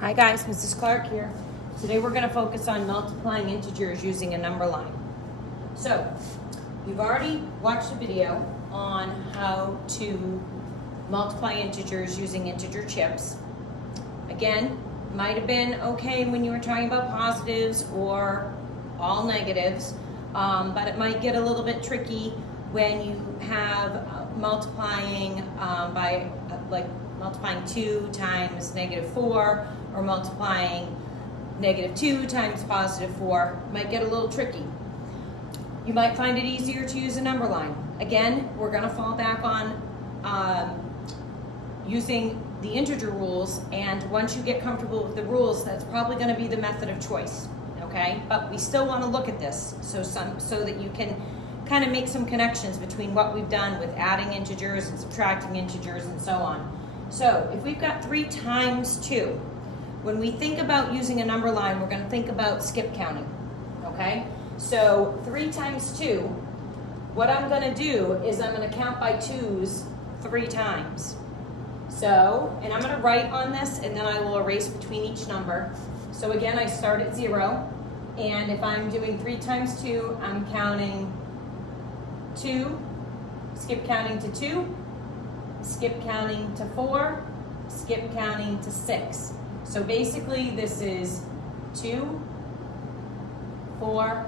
Hi guys, Mrs. Clark here. Today we're going to focus on multiplying integers using a number line. So, you've already watched a video on how to multiply integers using integer chips. Again, might have been okay when you were talking about positives or all negatives, but it might get a little bit tricky when you have multiplying by multiplying 2 times -4 or multiplying -2 times +4 might get a little tricky. You might find it easier to use a number line. Again, we're going to fall back on using the integer rules, and once you get comfortable with the rules, that's probably going to be the method of choice, okay? But we still want to look at this so that you can kind of make some connections between what we've done with adding integers and subtracting integers and so on. So if we've got 3 times 2, when we think about using a number line, we're going to think about skip counting, okay? So 3 times 2, what I'm going to do is I'm going to count by 2's 3 times. So, and I'm going to write on this and then I will erase between each number. So again, I start at 0, and if I'm doing 3 times 2, I'm counting 2, skip counting to 2, skip counting to 4, skip counting to 6. So basically this is 2, 4,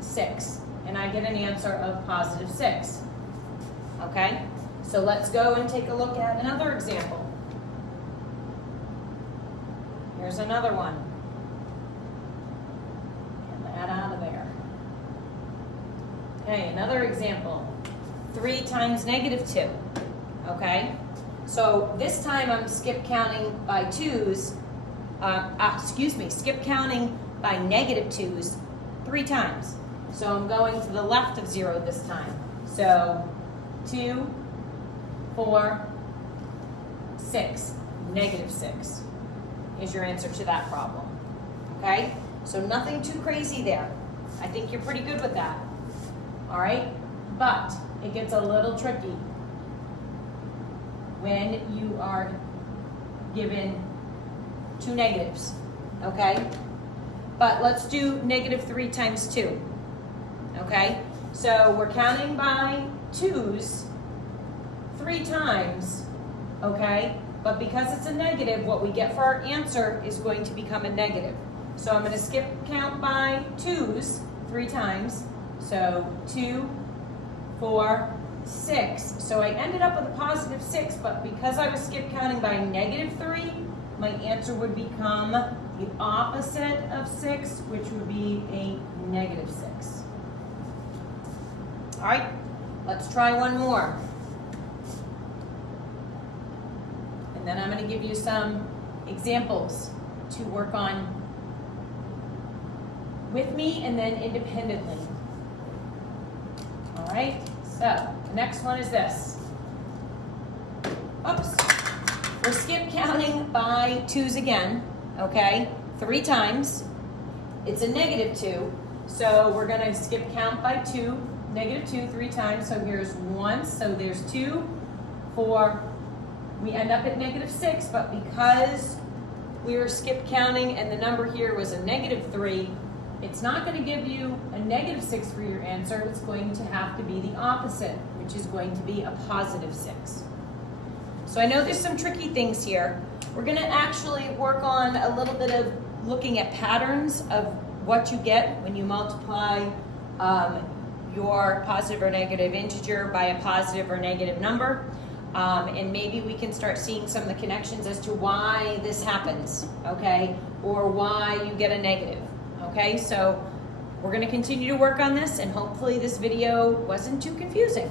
6, and I get an answer of +6. Okay, so let's go and take a look at another example. Here's another one. Get that out of there. Okay, another example. 3 times -2. Okay, so this time I'm skip counting by 2's, skip counting by -2's 3 times. So I'm going to the left of 0 this time. So 2, 4, 6, -6 is your answer to that problem. Okay, so nothing too crazy there. I think you're pretty good with that. All right, but it gets a little tricky when you are given 2 negatives, okay? But let's do -3 times 2, okay? So we're counting by 2's 3 times, okay? But because it's a negative, what we get for our answer is going to become a negative. So I'm going to skip count by 2's 3 times. So 2, 4, 6. So I ended up with a +6, but because I was skip counting by -3, my answer would become the opposite of 6, which would be a -6. All right, let's try one more. And then I'm going to give you some examples to work on with me and then independently. All right, so the next one is this. Oops. We're skip counting by 2's again, okay? 3 times. It's a -2, so we're going to skip count by 2, -2 3 times. So here's 1, so there's 2, 4. We end up at -6, but because we were skip counting and the number here was a -3, it's not going to give you a -6 for your answer. It's going to have to be the opposite, which is going to be a +6. So I know there's some tricky things here. We're going to actually work on a little bit of looking at patterns of what you get when you multiply your positive or negative integer by a positive or negative number. And maybe we can start seeing some of the connections as to why this happens, okay? Or why you get a negative. Okay, so we're going to continue to work on this, and hopefully this video wasn't too confusing.